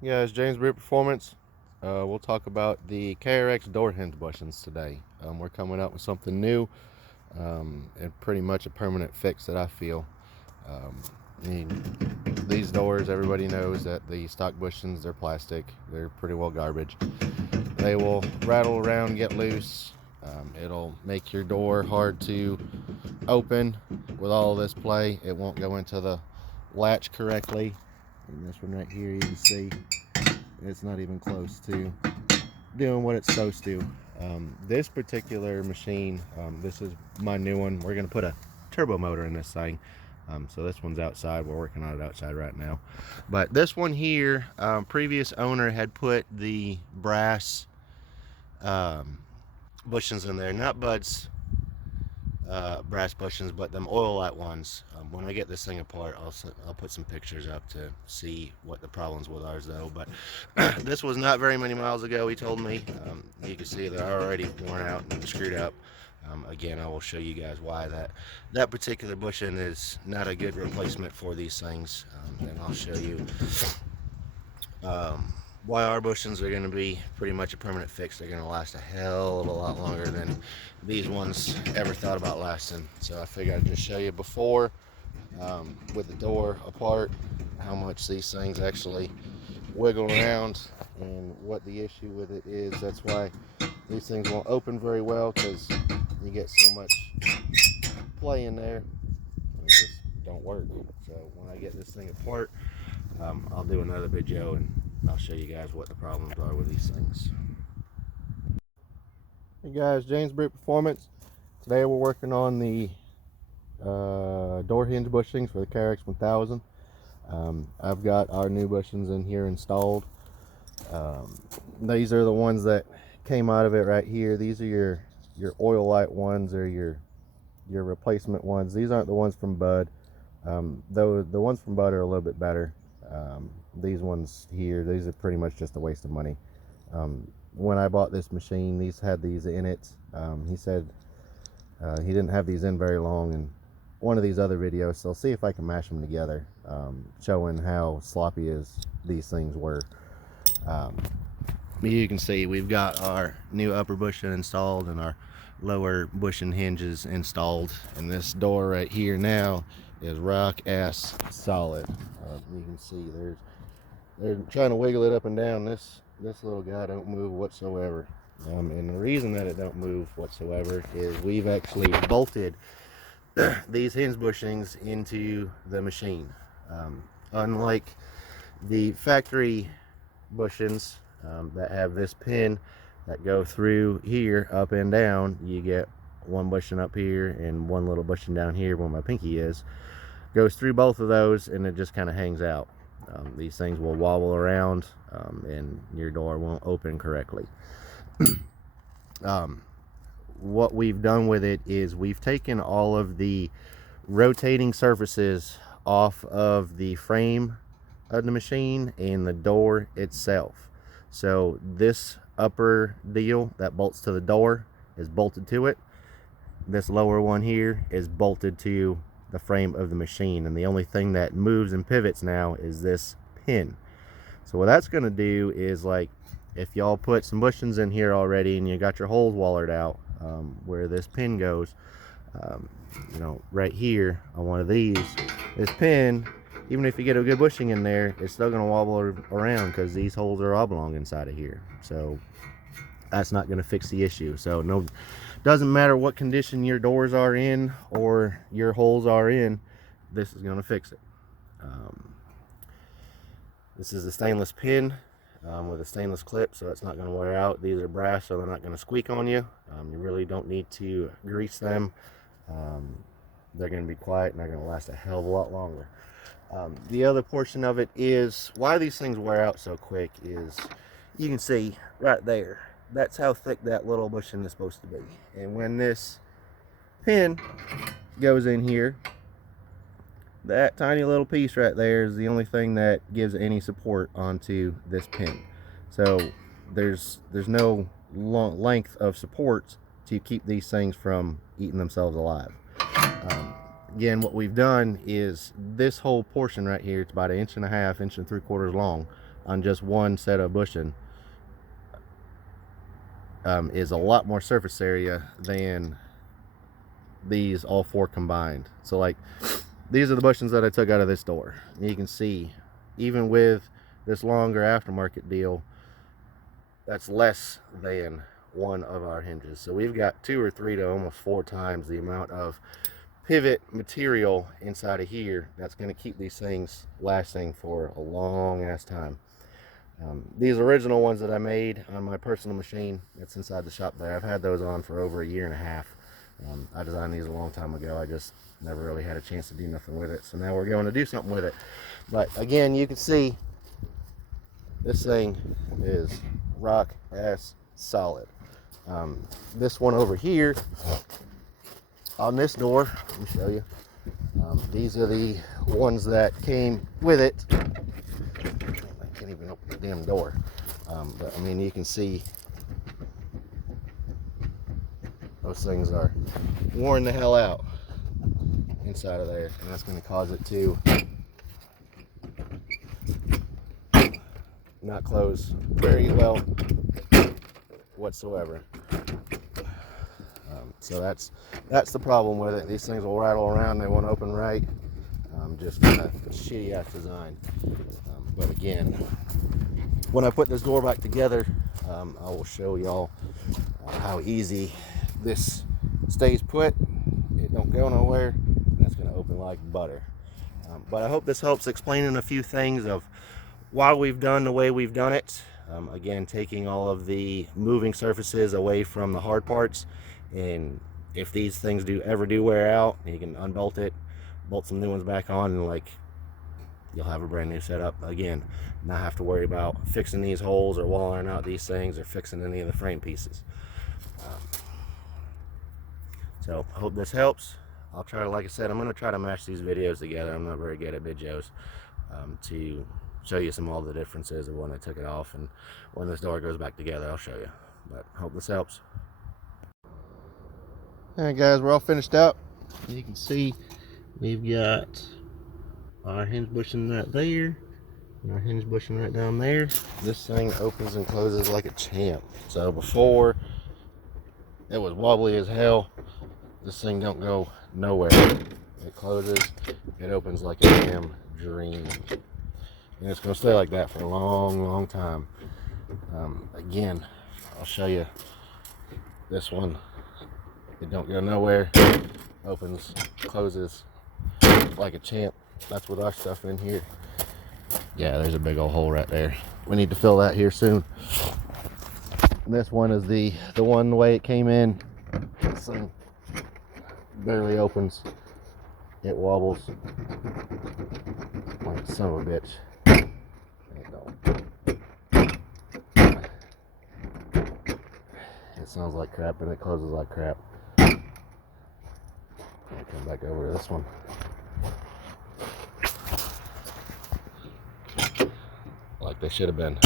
Yeah, it's James Brewer Performance. We'll talk about the KRX door hinge bushings today. We're coming up with something new and pretty much a permanent fix that I feel. Um, these doors, everybody knows that the stock bushings, they're plastic. They're pretty well garbage. They will rattle around, get loose. It'll make your door hard to open with all this play. It won't go into the latch correctly. And this one right here, you can see it's not even close to doing what it's supposed to. This particular machine, this is my new one. We're going to put a turbo motor in this thing. So this one's outside. We're working on it outside right now. But this one here, previous owner had put the brass bushings in there, not buds, brass bushings, but them oil light ones. When I get this thing apart, I'll put some pictures up to see what the problems with ours though. But this was not very many miles ago. He told me. You can see they're already worn out and screwed up. Again, I will show you guys why that particular bushing is not a good replacement for these things. And I'll show you um, why our bushings are going to be pretty much a permanent fix. They're going to last a hell of a lot longer than these ones ever thought about lasting. So I figured I'd just show you before, with the door apart, how much these things actually wiggle around and what the issue with it is. That's why these things won't open very well, because you get so much play in there and it just don't work. So when I get this thing apart, I'll do another video and I'll show you guys what the problems are with these things. Hey guys, James Brewer Performance. Today we're working on the door hinge bushings for the KRX 1000. I've got our new bushings in here installed. These are the ones that came out of it right here. These are your oil light ones, or your replacement ones. These aren't the ones from Bud. Though the ones from Bud are a little bit better. These ones here, these are pretty much just a waste of money. When I bought this machine, these had these in it. He said he didn't have these in very long in one of these other videos, so I'll see if I can mash them together, showing how sloppy as these things were. You can see we've got our new upper bushing installed and our lower bushing hinges installed, and this door right here now is rock ass solid. You can see they're trying to wiggle it up and down. This little guy don't move whatsoever. And the reason that it don't move whatsoever is we've actually bolted these hinge bushings into the machine. Unlike the factory bushings that have this pin that go through here up and down, you get one bushing up here and one little bushing down here where my pinky is, goes through both of those, and it just kind of hangs out. These things will wobble around, and your door won't open correctly. What we've done with it is we've taken all of the rotating surfaces off of the frame of the machine and the door itself. So this upper deal that bolts to the door is bolted to it. This lower one here is bolted to the frame of the machine, and the only thing that moves and pivots now is this pin. So what that's going to do is, like, if y'all put some bushings in here already and you got your holes wallered out, where this pin goes, right here on one of these, this pin, even if you get a good bushing in there, it's still going to wobble around because these holes are oblong inside of here. So that's not going to fix the issue. So no, doesn't matter what condition your doors are in or your holes are in, this is going to fix it. This is a stainless pin with a stainless clip, so it's not going to wear out. These are brass, so they're not going to squeak on you. You really don't need to grease them. They're going to be quiet and they're going to last a hell of a lot longer. The other portion of it is why these things wear out so quick is, you can see right there, that's how thick that little bushing is supposed to be. And when this pin goes in here, that tiny little piece right there is the only thing that gives any support onto this pin. So there's no length of supports to keep these things from eating themselves alive. Again, what we've done is this whole portion right here, it's about 1.5 inches, 1 3/4 long. on just one set of bushing is a lot more surface area than these all 4 combined. So like, these are the bushings that I took out of this door. And you can see, even with this longer aftermarket deal, that's less than one of our hinges. So we've got 2 or 3 to almost 4 times the amount of pivot material inside of here that's going to keep these things lasting for a long ass time. These original ones that I made on my personal machine that's inside the shop there, I've had those on for over 1.5 years. I designed these a long time ago. I just never really had a chance to do nothing with it, so now we're going to do something with it. But again, you can see this thing is rock ass solid. This one over here on this door, let me show you. These are the ones that came with it. I can't even open the damn door. But I mean, you can see those things are worn the hell out inside of there, and that's going to cause it to not close very well whatsoever. So that's the problem with it. These things will rattle around, they won't open right. Just kind of shitty ass design. But again, when I put this door back together, I will show y'all how easy this stays put. It don't go nowhere, and it's going to open like butter. But I hope this helps explaining a few things of why we've done the way we've done it. Again, taking all of the moving surfaces away from the hard parts, and if these things ever do wear out, you can unbolt it, bolt some new ones back on, and like, you'll have a brand new setup again. Not have to worry about fixing these holes or walling out these things or fixing any of the frame pieces. So I hope this helps. I'll try to, like I said, I'm going to try to match these videos together. I'm not very good at videos, to show you some of the differences of when I took it off, and when this door goes back together, I'll show you. But I hope this helps. Alright guys, we're all finished up. You can see we've got our hinge bushing right there, and our hinge bushing right down there. This thing opens and closes like a champ. So before, it was wobbly as hell. This thing don't go nowhere. It closes, it opens like a damn dream. And it's going to stay like that for a long, long time. Again, I'll show you this one. It don't go nowhere. Opens, closes like a champ. That's with our stuff in here. Yeah, there's a big old hole right there. We need to fill that here soon. This one is the one way it came in. This thing barely opens. It wobbles like a son of a bitch. It sounds like crap and it closes like crap. I'll come back over to this one. Like they should have been.